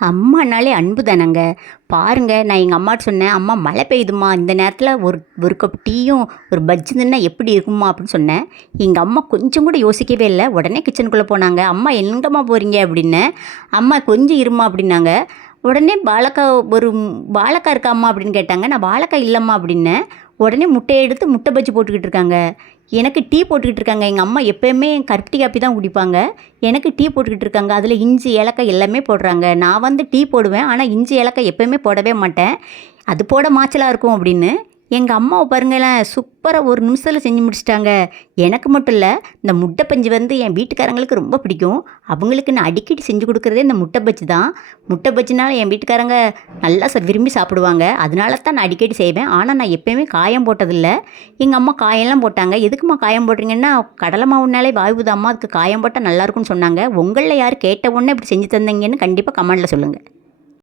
அம்மானாலே அன்பு தானங்க. பாருங்க, நான் எங்கள் அம்மாட்ட சொன்னேன், "அம்மா மழை பெய்யுதும்மா, இந்த நேரத்தில் ஒரு ஒரு கப் டீயும் ஒரு பஜ்ஜி தின்னா எப்படி இருக்கும்மா?" அப்படின்னு சொன்னேன். எங்கள் அம்மா கொஞ்சம் கூட யோசிக்கவே இல்லை. உடனே கிச்சனுக்குள்ளே போனாங்க. "அம்மா எங்கம்மா போகிறீங்க?" அப்படின்னேன். "அம்மா கொஞ்சம் இரும்மா" அப்படின்னாங்க. உடனே வாழைக்காய் இருக்காம்மா அப்படின்னு கேட்டாங்க. நான் வாழைக்காய் இல்லைம்மா அப்படின்னேன். உடனே முட்டையை எடுத்து முட்டை பஜ்ஜி போட்டுக்கிட்டு இருக்காங்க. எனக்கு டீ போட்டுக்கிட்டு இருக்காங்க. எங்கள் அம்மா எப்போயுமே கருப்பட்டி டீ காப்பி தான் குடிப்பாங்க. எனக்கு டீ போட்டுக்கிட்டு இருக்காங்க. அதில் இஞ்சி, ஏலக்காய் எல்லாமே போடுறாங்க. நான் டீ போடுவேன். ஆனால் இஞ்சி, ஏலக்காய் எப்போயுமே போடவே மாட்டேன். அது போட மாச்சலாக இருக்கும் அப்படின்னு. எங்கள் அம்மாவை பாருங்களேன், சூப்பராக ஒரு நிமிஷத்தில் செஞ்சு முடிச்சிட்டாங்க. எனக்கு மட்டும் இல்லை, இந்த முட்டை பஞ்சு என் வீட்டுக்காரங்களுக்கு ரொம்ப பிடிக்கும். அவங்களுக்கு நான் அடிக்கடி செஞ்சு கொடுக்குறதே இந்த முட்டை பஜ்ஜி தான். முட்டை பஜ்ஜினால என் வீட்டுக்காரங்க நல்லா விரும்பி சாப்பிடுவாங்க. அதனால தான் நான் அடிக்கடி செய்வேன். ஆனால் நான் எப்போயுமே காயம் போட்டதில்லை. எங்கள் அம்மா காயெல்லாம் போட்டாங்க. "எதுக்குமா காயம் போடுறீங்கன்னா?" "கடலை மாவுனாலே வாய்வுதாம்மா, அதுக்கு காயம் போட்டால் நல்லாயிருக்கும்னு சொன்னாங்க." உங்களில் யார் கேட்ட உடனே இப்படி செஞ்சு தந்தீங்கன்னு கண்டிப்பாக கமெண்டில் சொல்லுங்கள்.